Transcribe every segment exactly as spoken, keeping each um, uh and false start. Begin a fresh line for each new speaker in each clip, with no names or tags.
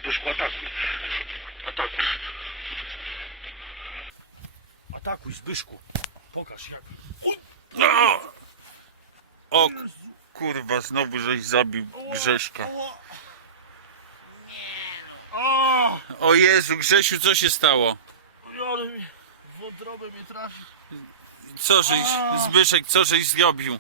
Zbyszku, atakuj. Atakuj. Atakuj, Zbyszku. Pokaż jak.
No! O kurwa, znowu żeś zabił Grześka.
O!
O Jezu, Grzesiu, co się stało?
Ale mi w wątrobę mnie trafił.
Co żeś, Zbyszek, co żeś zrobił?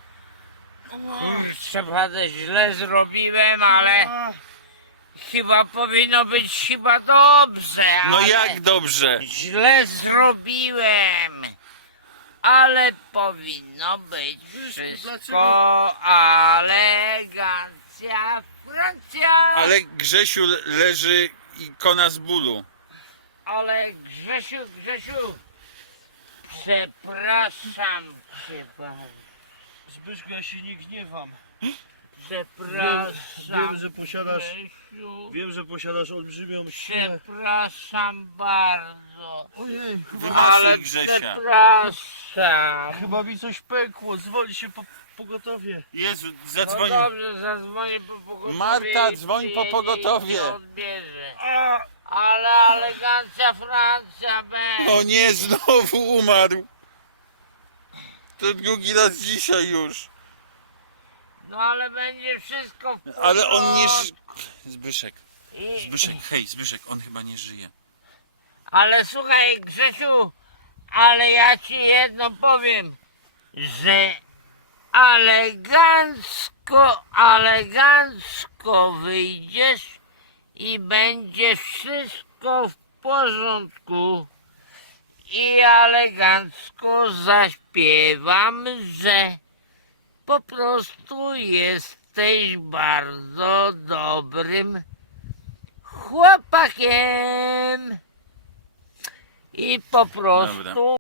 Naprawdę źle zrobiłem, ale chyba powinno być chyba dobrze,
No
ale
jak dobrze?
źle zrobiłem, ale powinno być wszystko elegancja, Francja,
Ale Grzesiu le- leży i kona z bólu.
ale Grzesiu, Grzesiu, przepraszam cię bardzo,
Zbyszku, ja się nie gniewam.
przepraszam,
Wiem, że posiadasz,
Grzesiu.
wiem, że posiadasz olbrzymią siłę.
Przepraszam bardzo,
Ojej, chyba,
Wymasuj
ale
Grzesia.
przepraszam.
chyba mi coś pękło. Zwoli się po pogotowie.
Jezu,
No
zadzwoń.
dobrze, zadzwonię po pogotowie.
Marta,
i
dzwoń po
przyjedzie i
pogotowie.
cię odbierze.
A,
Ale elegancja Francja będzie.
O nie, znowu umarł. To drugi raz dzisiaj już.
No ale będzie wszystko w porządku.
Ale on nie ży... Zbyszek,
I-
Zbyszek, hej, Zbyszek, on chyba nie żyje.
Ale słuchaj Grzesiu, ale ja ci jedno powiem, że elegancko, elegancko wyjdziesz i będzie wszystko w porządku. I elegancko zaśpiewam, że po prostu jesteś bardzo dobrym chłopakiem. I po prostu